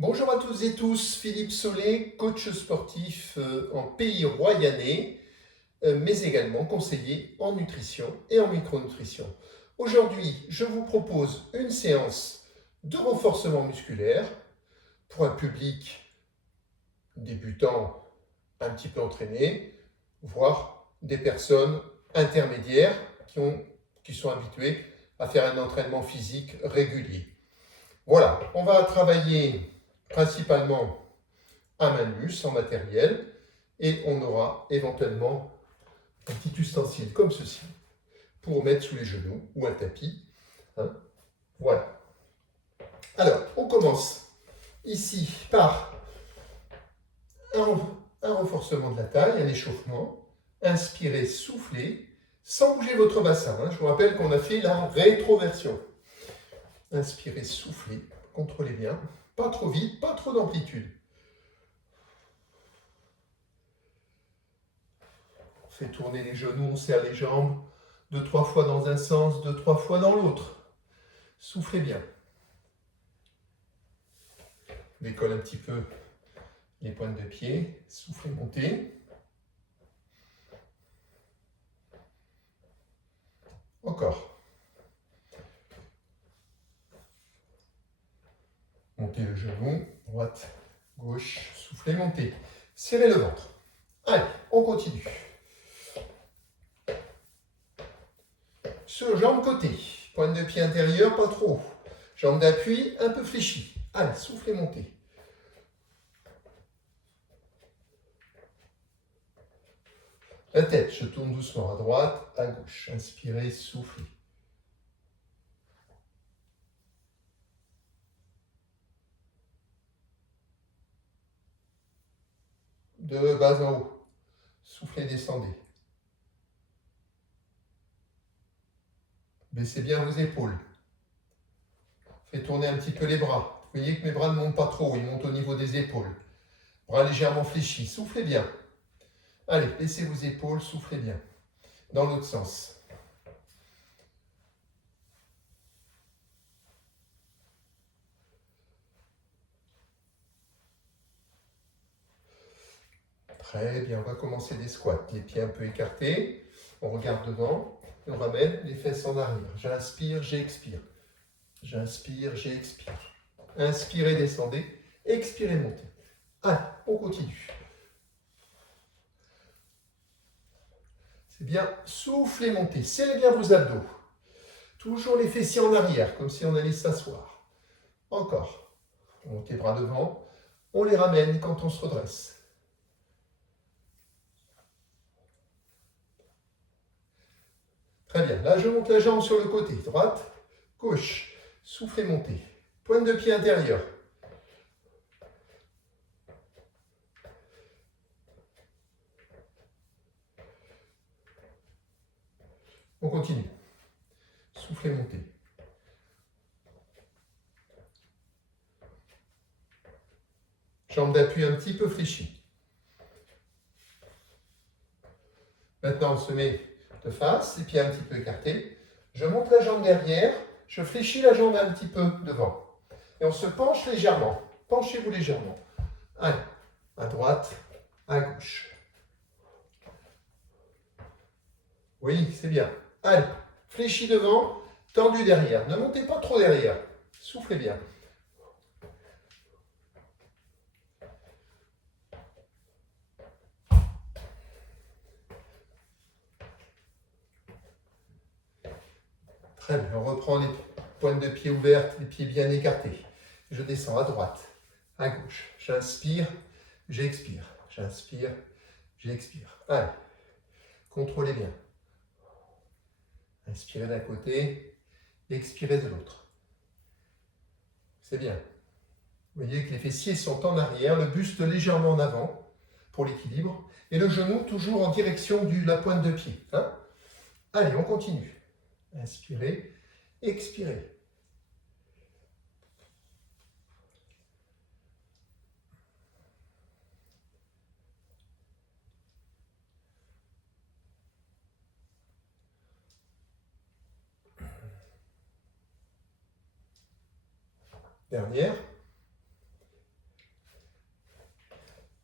Bonjour à toutes et tous, Philippe Solé, coach sportif en pays royannais, mais également conseiller en nutrition et en micronutrition. Aujourd'hui, je vous propose une séance de renforcement musculaire pour un public débutant un petit peu entraîné, voire des personnes intermédiaires qui sont habituées à faire un entraînement physique régulier. Voilà, on va travailler principalement un manus en matériel et on aura éventuellement un petit ustensile comme ceci pour mettre sous les genoux ou un tapis. Voilà. Alors, on commence ici par un renforcement de la taille, un échauffement. Inspirez, soufflez, sans bouger votre bassin. Je vous rappelle qu'on a fait la rétroversion. Inspirez, soufflez, contrôlez bien. Pas trop vite, pas trop d'amplitude. On fait tourner les genoux, on serre les jambes. 2-3 fois dans un sens, 2-3 fois dans l'autre. Soufflez bien. Décolle un petit peu les pointes de pied. Soufflez, montez. Encore. Montez le genou, droite, gauche, soufflez, montez. Serrez le ventre. Allez, on continue. Sur jambe côté, pointe de pied intérieure, pas trop haut. Jambe d'appui, un peu fléchie. Allez, soufflez, montez. La tête, je tourne doucement à droite, à gauche. Inspirez, soufflez. De bas en haut. Soufflez, descendez. Baissez bien vos épaules. Faites tourner un petit peu les bras. Vous voyez que mes bras ne montent pas trop, ils montent au niveau des épaules. Bras légèrement fléchis. Soufflez bien. Allez, baissez vos épaules, soufflez bien. Dans l'autre sens. Très bien, on va commencer des squats. Les pieds un peu écartés. On regarde devant et on ramène les fesses en arrière. J'inspire, j'expire. J'inspire, j'expire. Inspirez, descendez. Expirez, montez. Allez, on continue. C'est bien. Soufflez, montez. Serrez bien vos abdos. Toujours les fessiers en arrière, comme si on allait s'asseoir. Encore. On monte les bras devant. On les ramène quand on se redresse. Très bien. Là, je monte la jambe sur le côté. Droite, gauche. Soufflez, montez. Pointe de pied intérieure. On continue. Soufflez, montez. Jambe d'appui un petit peu fléchie. Maintenant, on se met de face, les pieds un petit peu écartés. Je monte la jambe derrière, je fléchis la jambe un petit peu devant. Et on se penche légèrement. Penchez-vous légèrement. Allez, à droite, à gauche. Oui, c'est bien. Allez, fléchi devant, tendu derrière. Ne montez pas trop derrière. Soufflez bien. Très bien, on reprend les pointes de pied ouvertes, les pieds bien écartés. Je descends à droite, à gauche. J'inspire, j'expire. J'inspire, j'expire. Allez, contrôlez bien. Inspirez d'un côté, expirez de l'autre. C'est bien. Vous voyez que les fessiers sont en arrière, le buste légèrement en avant pour l'équilibre, et le genou toujours en direction de la pointe de pied. Allez, on continue. Inspirez, expirez. Dernière.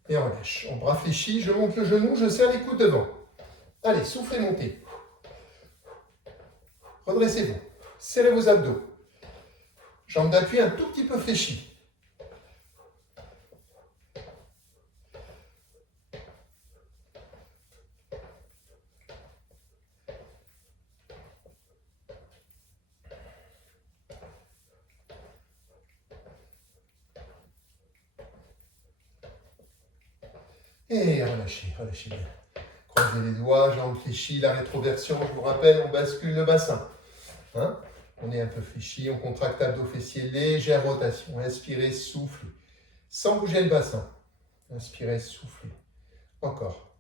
Et on relâche. En bras fléchis, je monte le genou, je serre les coudes devant. Allez, soufflez, montez. Redressez-vous. Serrez vos abdos. Jambes d'appui un tout petit peu fléchies. Et relâchez, relâchez bien. Croisez les doigts, jambes fléchies, la rétroversion, je vous rappelle, on bascule le bassin. Hein? On est un peu fléchi, on contracte abdos fessiers, légère rotation. Inspirez, soufflez. Sans bouger le bassin. Inspirez, soufflez. Encore.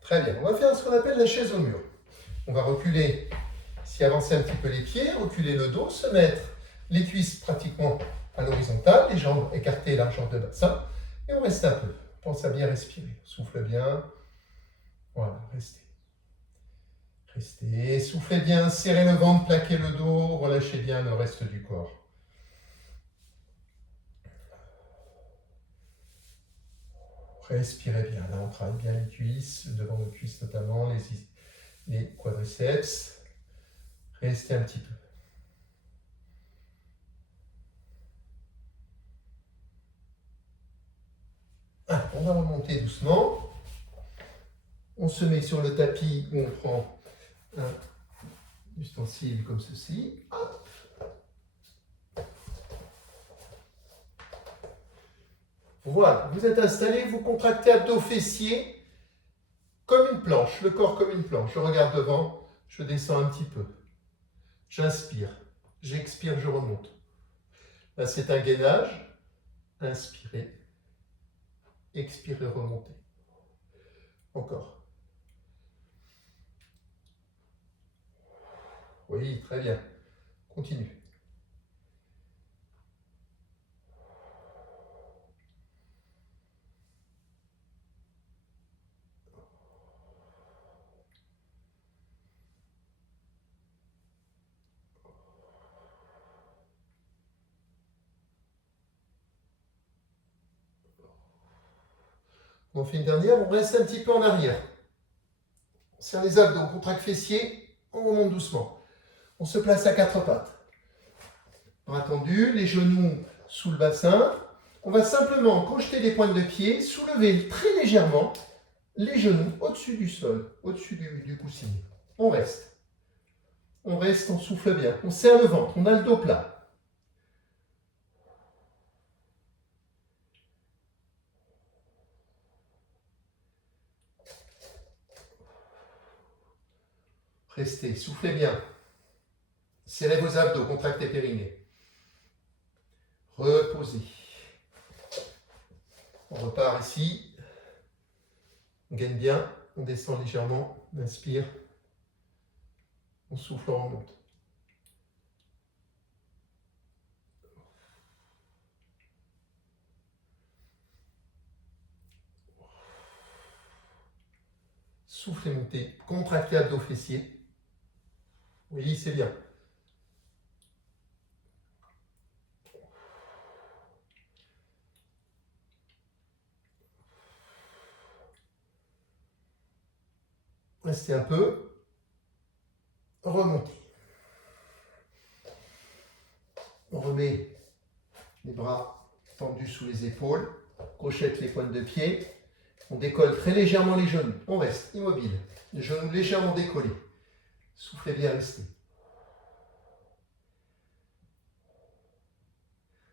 Très bien. On va faire ce qu'on appelle la chaise au mur. On va reculer, si avancer un petit peu les pieds, reculer le dos, se mettre les cuisses pratiquement à l'horizontale, les jambes écartées largeur de bassin, et on reste un peu. Pensez à bien respirer. Souffle bien. Voilà, restez. Restez. Soufflez bien, serrez le ventre, plaquez le dos, relâchez bien le reste du corps. Respirez bien. Là, on travaille bien les cuisses, devant nos cuisses notamment, les quadriceps. Restez un petit peu. Ah, on va remonter doucement. On se met sur le tapis où on prend un ustensile comme ceci. Hop. Voilà, vous êtes installé, vous contractez abdos fessiers comme une planche, le corps comme une planche. Je regarde devant, je descends un petit peu. J'inspire, j'expire, je remonte. Là, c'est un gainage. Inspirez, expirez, remontez. Encore. Oui, très bien. Continue. On fait une dernière, on reste un petit peu en arrière. On serre les abdos, on contracte fessiers, on remonte doucement. On se place à quatre pattes. Bras tendus, les genoux sous le bassin. On va simplement crocheter les pointes de pied, soulever très légèrement les genoux au-dessus du sol, au-dessus du coussinet. On reste. On reste, on souffle bien. On serre le ventre, on a le dos plat. Restez, soufflez bien. Serrez vos abdos, contractez périnée. Reposez. On repart ici. On gagne bien. On descend légèrement. On inspire. On souffle, on remonte. Soufflez, montez. Contractez abdos fessiers. Oui, c'est bien. Restez un peu. Remontez. On remet les bras tendus sous les épaules. Crochette les pointes de pied. On décolle très légèrement les genoux. On reste immobile. Les genoux légèrement décollés. Soufflez bien, restez.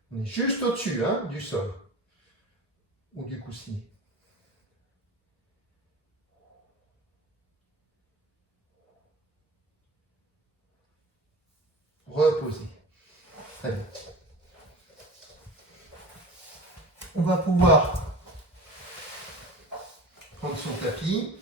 On est juste au-dessus du sol ou du coussinet. Reposez. Très bien. On va pouvoir prendre son tapis.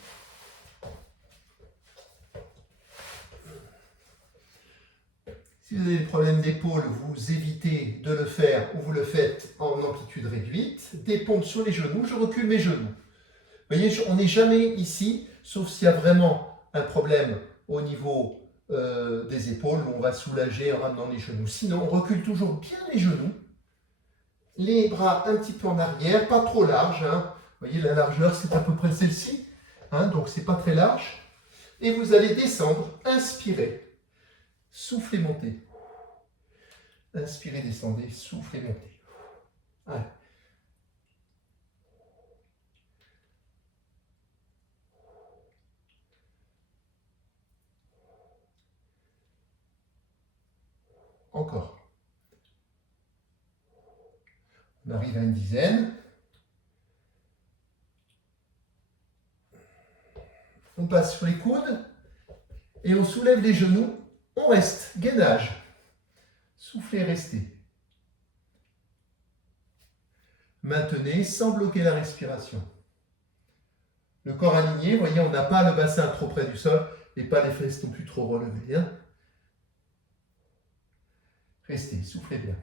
Si vous avez des problèmes d'épaule, vous évitez de le faire ou vous le faites en amplitude réduite. Des pompes sur les genoux, je recule mes genoux. Vous voyez, on n'est jamais ici, sauf s'il y a vraiment un problème au niveau des épaules, où on va soulager en ramenant les genoux. Sinon, on recule toujours bien les genoux. Les bras un petit peu en arrière, pas trop large. Hein. Vous voyez, la largeur, c'est à peu près celle-ci. Hein, donc, c'est pas très large. Et vous allez descendre, inspirez. Soufflez, montez. Inspirez, descendez, soufflez, montez. Allez. Encore. On arrive à une dizaine. On passe sur les coudes et on soulève les genoux. On reste, gainage. Soufflez, restez. Maintenez sans bloquer la respiration. Le corps aligné, vous voyez, on n'a pas le bassin trop près du sol et pas les fesses non plus trop relevées. Hein. Restez, soufflez bien.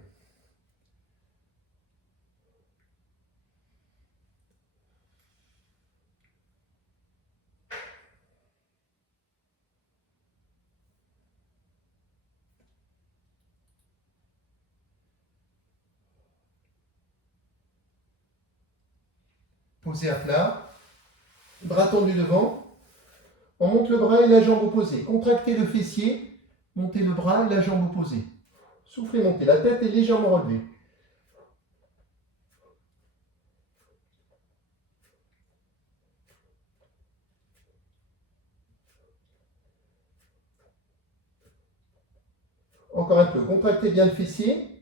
Posez à plat, bras tendus devant. On monte le bras et la jambe opposée. Contractez le fessier, montez le bras et la jambe opposée. Soufflez, montez. La tête est légèrement relevée. Encore un peu. Contractez bien le fessier.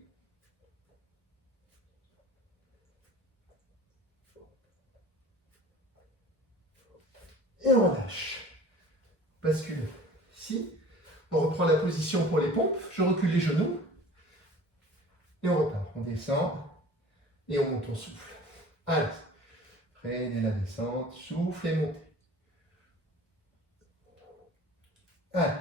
Et on relâche. Bascule ici. On reprend la position pour les pompes. Je recule les genoux. Et on repart. On descend. Et on monte, on souffle. Allez. Freinez la descente. Souffle et montez. Allez.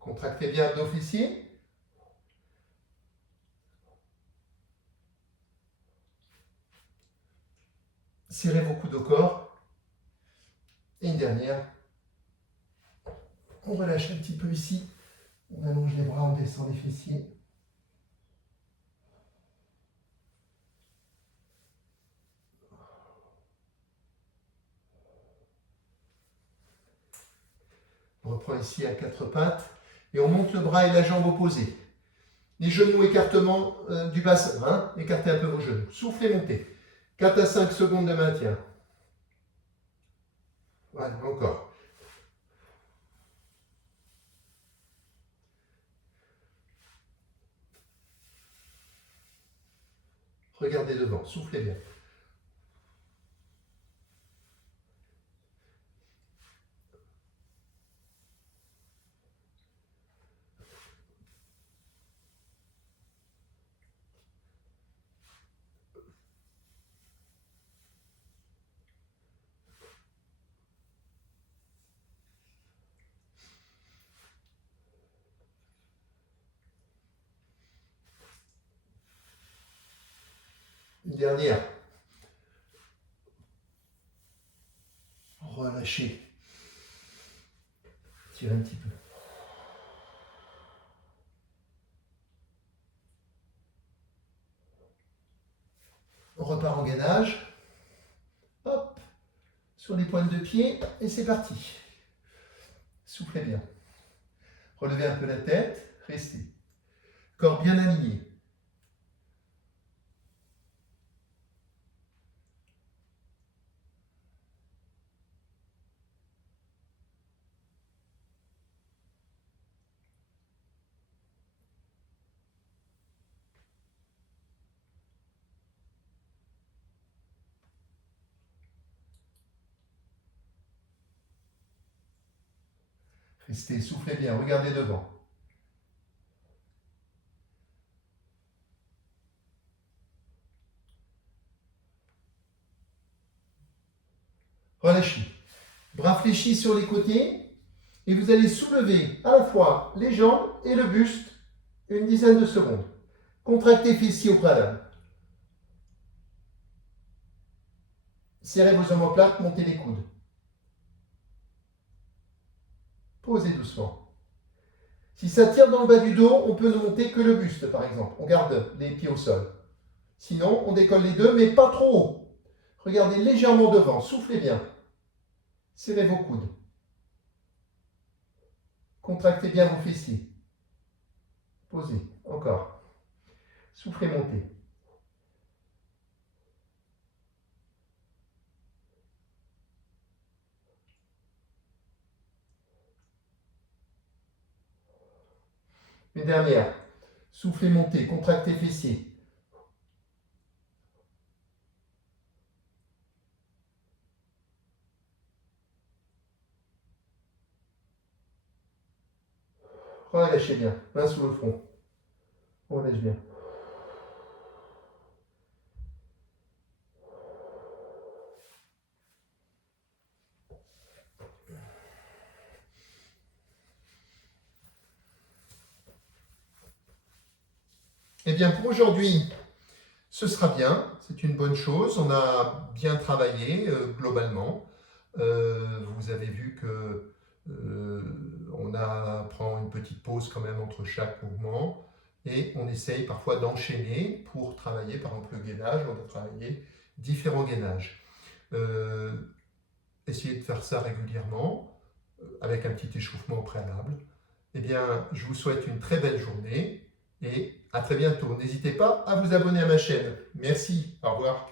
Contractez bien l'abdos fessier. Serrez vos coudes au corps. Et une dernière. On relâche un petit peu ici. On allonge les bras, on descend les fessiers. On reprend ici à quatre pattes. Et on monte le bras et la jambe opposée. Les genoux, écartement du bassin. Hein. Écartez un peu vos genoux. Soufflez, montez. 4 à 5 secondes de maintien. Voilà, encore. Regardez devant, soufflez bien. Une dernière. Relâchez. Tirez un petit peu. On repart en gainage. Hop. Sur les pointes de pied. Et c'est parti. Soufflez bien. Relevez un peu la tête. Restez. Corps bien aligné. Restez, soufflez bien, regardez devant. « relâchez. Bras fléchis sur les côtés et vous allez soulever à la fois les jambes et le buste une dizaine de secondes. Contractez fessiers au préalable. Serrez vos omoplates, montez les coudes. Posez doucement. Si ça tire dans le bas du dos, on peut ne monter que le buste, par exemple. On garde les pieds au sol. Sinon, on décolle les deux, mais pas trop haut. Regardez légèrement devant, soufflez bien. Serrez vos coudes. Contractez bien vos fessiers. Posez, encore. Soufflez, montez. Une dernière. Soufflez, montez, contractez fessiers. Relâchez bien, main sous le front. On relâche bien. Eh bien, pour aujourd'hui, ce sera bien. C'est une bonne chose. On a bien travaillé globalement. Vous avez vu que prend une petite pause quand même entre chaque mouvement et on essaye parfois d'enchaîner pour travailler par exemple le gainage. On a travaillé différents gainages. Essayez de faire ça régulièrement avec un petit échauffement au préalable. Eh bien, je vous souhaite une très belle journée et à très bientôt. N'hésitez pas à vous abonner à ma chaîne. Merci, au revoir.